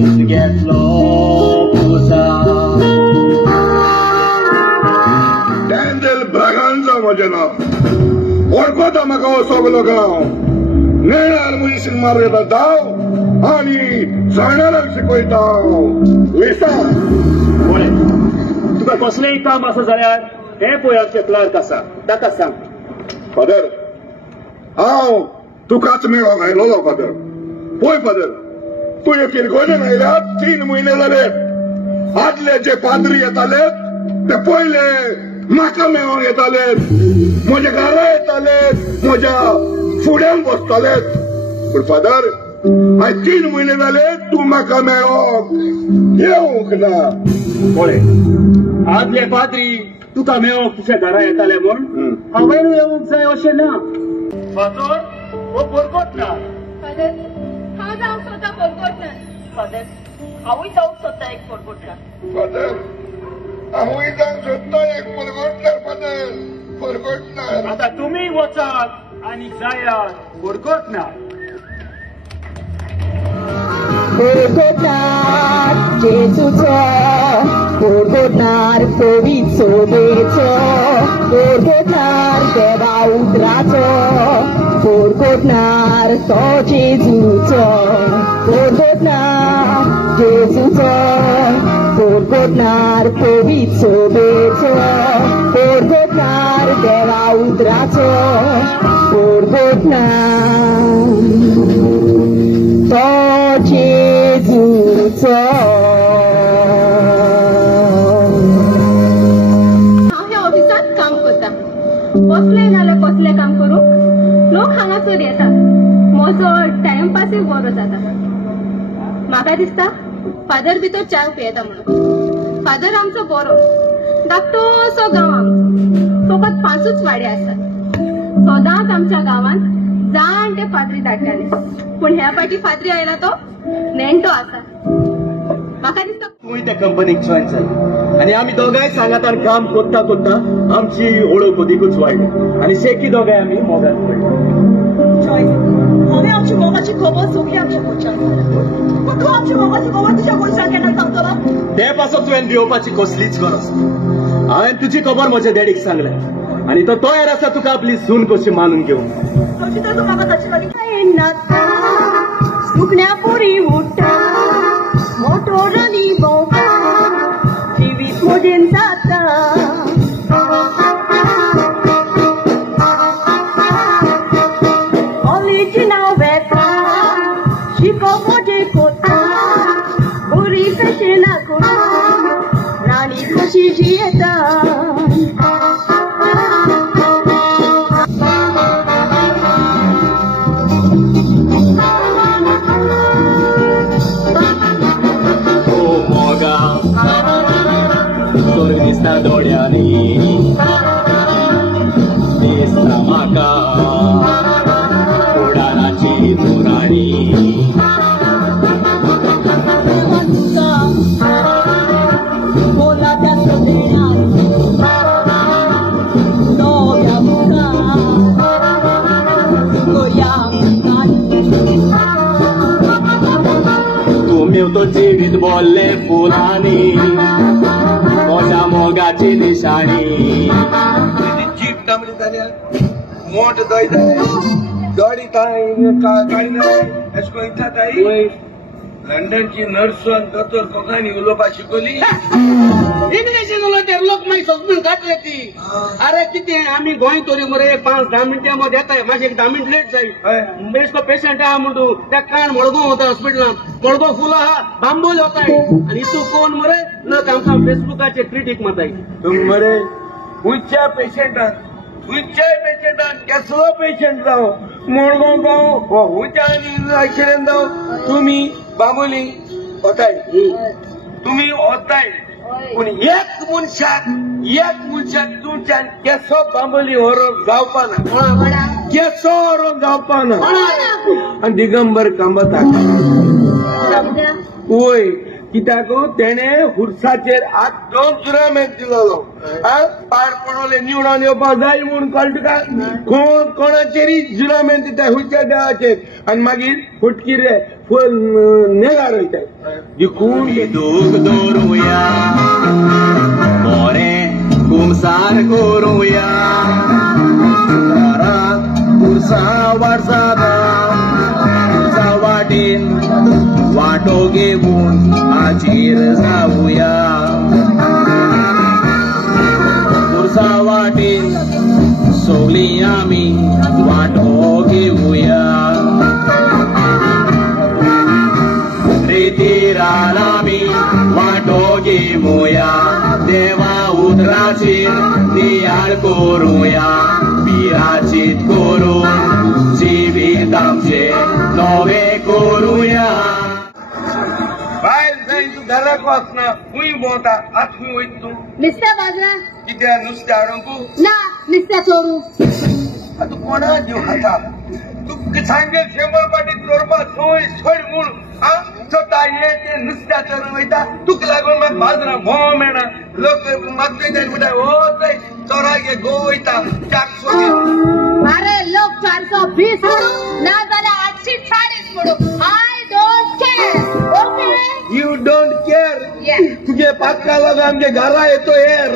मनीस घेतलो पुसा डॅनियल ब्रागांचा म्हजें नांव वळखता म्हाका हो सगलो गांव नेणार मनीस मारता दाव आनी जाणाराक शिकयता विसार तुका कसलेंय काम आसा जाल्यार हे पळय आमचे क्लर्क आसा ताका सांग फादर हांव तुकाच मेळो घायलोलो फादर पळय फादर तुवें किरकोळेन आयल्यात 3 म्हयने जाले आदले जे पाद्री येताले ते पयले म्हाका मेळोंक येताले म्हज्या घरा येताले म्हज्या फुड्यान बसताले पूण फादर आयज 3 म्हयने जाले तूं म्हाका मेळोंक येवंक ना पळय आदले पाद्री तुका मेळोंक तुज्या घरा येताले म्हूण हांवें येवंक जाय अशें ना फादर हो परगट ना फादर हांव जावंक सोदता परगटणार फादर हांवूय जावंक सोदता एक परगटणार फादर हांवूय जावंक सोदता एक परगटणार फादर परगटणार आता तुमी वचात आनी जायात परगटणार परगटणार जेजूचो परगटणार पवित्र सोबेचो परगटणार देवा उतराचो परगटणार तो जेजूचो परगटणार जेजूचो परगटणार पवित्र सोबेचो परगटणार देवा उतराचो परगटणार तो जेजूचो कसले नाल्यार कसले काम करू लोक हांगासर येतात म्हजो टाइमपासय बरो जाता म्हाका दिसता फादर भितर च्या पियेता म्हणून फादर आमचो बरो धाकटोसो गांव आमचो फकत 5च वाडे आसात सदांच आमच्या गांवांत जाणटे फादरी धाडटाले पूण ह्या फाटी फादरी आयला तो नेणटो आसा म्हाका दिसता तूंय त्या कंपनीक जॉइन जाली आनी आमी दोगांय सांगातान काम कोत्ता कोत्ता आमची ओळख अदीकूच वाडली आनी शेकी दोगांय आमी मोगान पडले हांवें आमच्या मोगाची खबर सगळी आमच्या गोंयच्यान पूण तूं आमच्या मोगाची खबर तुज्या गोंयच्यान केन्ना सांगतलो ते पासत तुवें भिवपाची कसलीच गरज ना हांवें तुजी खबर म्हज्या डॅडीक सांगल्या आनी तो तयार आसा तुका आपली सून कशी मानून घेवंक तशी तर तूं म्हाका ताची नाका सुकण्या पोरी उठ्ठा मोटोरांनी भोंवता जिवीत मोजेन जाता कॉलेजी नांव वेता शिको मोजे कोता बरी फॅशना कोता राणी कशी जियेता दिसता दोळ्यांनी दिसता म्हाका उडानाची पुराणी बोला त्या सोबेणार नव्या मुखार गोया तुम्ही तो जिवीत बोलले फुलांनी मोठ्या मोगाची निशाणी जीप कामली जाल्या मोठ दय गाडी गाडी एसको इथं लंडनची नर्स दोतोर कोंकणी उलोवपा शिकवली इंग्लिशीन उलयतात लोक मागीर समजून काडले ती अरे कितें आमी गोंय तोरी मरे 5-10 मिनटां मध्ये येताय मातशें एक 10 मिनट लेट जाय बेश्टो पेशंट आहा म्हणून त्या कान मडगांव वता हॉस्पिटलांत मडगांव फुल आहा बांबोल वताय आनी तूं कोण मरे न आमकां फेसबुकाचेर क्रिटीक मारताय तुम मरे खंयच्या पेशंटान कसलो पेशंट जावं मडगांव जावं खंयच्या आशिल्ल्यान जावं तुमी बांबोली वताय तुम्ही वताय पूण एक मनशाक तुमच्यान केसो बांबोली व्हरप जावपा ना केसो व्हरप जावपा ना आनी दिगंबर कामता वय कित्याक तेणे हुर्साचेर 8 जुरामेंत दिलोलो पाड पडोले निवडून येवपा जाय म्हूण कळटा तुका कोण कोणाचेरय जुरामेंत दिता खंयच्या देवाचेर आनी मागीर फुटकी रे नेला विकार वयताय देखून दूख दवरुया बरें कुमसार करुया उर्सा वर्सादा वाटेन वाटो घेऊन हाजीर जाऊया उर्सा वाटेन सगळीं आमी वाटो घेऊया रेतीरान आमी वाटो घेवया देवा उतराचेर नियाळ करुया बिराचीत करून जिवीत आमचे नवे करुया बायल जाय तू घराक वचना खूंय भोंवता आतां खूंय वयता तूं नुस्त्या बाजरा कित्याक नुस्तें हाडूंक ना नुस्त्या चोरू तूं कोणा जीव खाता तू सांगेल 100 पाटी चोरपा सोय सोड म्हूण स्वता ये ते नुस्त्या चोरून वयता तुका लागून म्हाका बाजरां भोंव मेळना लोक म्हाका पळयता म्हणटा ओ चोय चोराक हे गो वयता त्याक सोदी अरे लोक 420 म्हणू ना जाल्यार 840 म्हणू I don't care okay you don't care तुझे पाक्का लागून आमगे घरा येतो हेर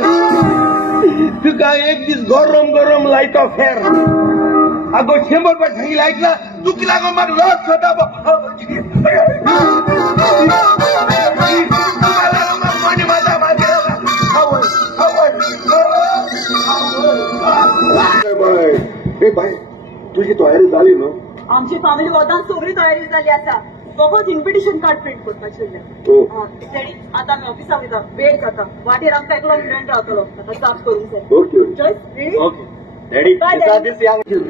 तुका एक दीस गरम गरम लायतो फेर आगो 100 पाटी सांगितलं ऐकला तुका लागून म्हाका लज जाता हे बाय तुझी तयारी झाली न्हू आमची फॅमिली वतान सगळी तयारी जाली आसा फकत इन्व्हिटेशन कार्ड प्रिंट करपाचें तेणी आतां आमी ऑफिसाक वयता वेट जाता वाटेर आमकां एकलो फ्रेंड रावतलो आतां साफ करूंक जाय ओके रेडी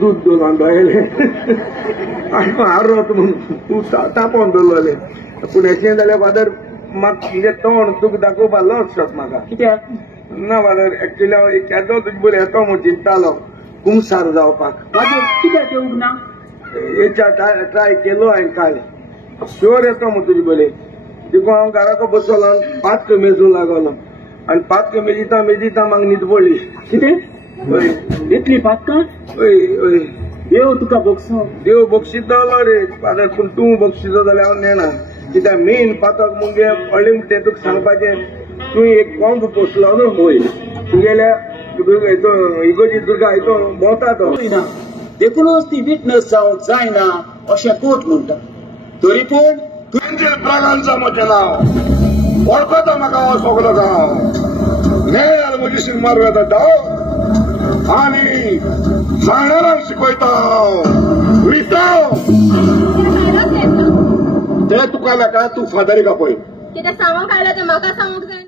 दूध दोन आणले हारो तूं तापोवन दवरलें पूण अशें जाल्यार फादर म्हाका म्हणजे तोंड तुका दाखोवपा लज शॉट म्हाका कित्याक ना फादर एक्चुअली हांव एक केदो तुजे बरें येतो म्हूण चिंततालो कुमसार जावपाक कित्याक येवंक ना हेच्या ट्राय केलो हांवें काल शुअर येतो म्हूण तुजे बरें देखून हांव घराको बसलो आनी 5 मेजूंक लागलो आनी 5 मेजिता म्हाका न्हीद पडली कितें हय इतली पातकां हय हय देव तुका बक्षो देव बक्षीस दवरलो रे फादर पूण तूं बक्षिसो जाल्यार हांव नेना कित्याक मेन पातक मुगे व्हडलें म्हणटा तुका सांगपाचें तूं एक कोंब पोसलो न्हू हय तुगेल्या इगोजी दुर्गा हितून भोंवता तो देखूनच ती विटनस जावंक जायना अशें कोर्ट म्हणटा तरी पूण एंजल ब्रागांचा म्हजें नांव वळखता म्हाका हो सगलो गांव मेळ जाल्यार म्हजी सिनेमा येता आनी जाणारांक शिकयता विचार ते तुका नाका तूं फादरीक आपय कितें सांगूंक आयला तें म्हाका सांगूंक जाय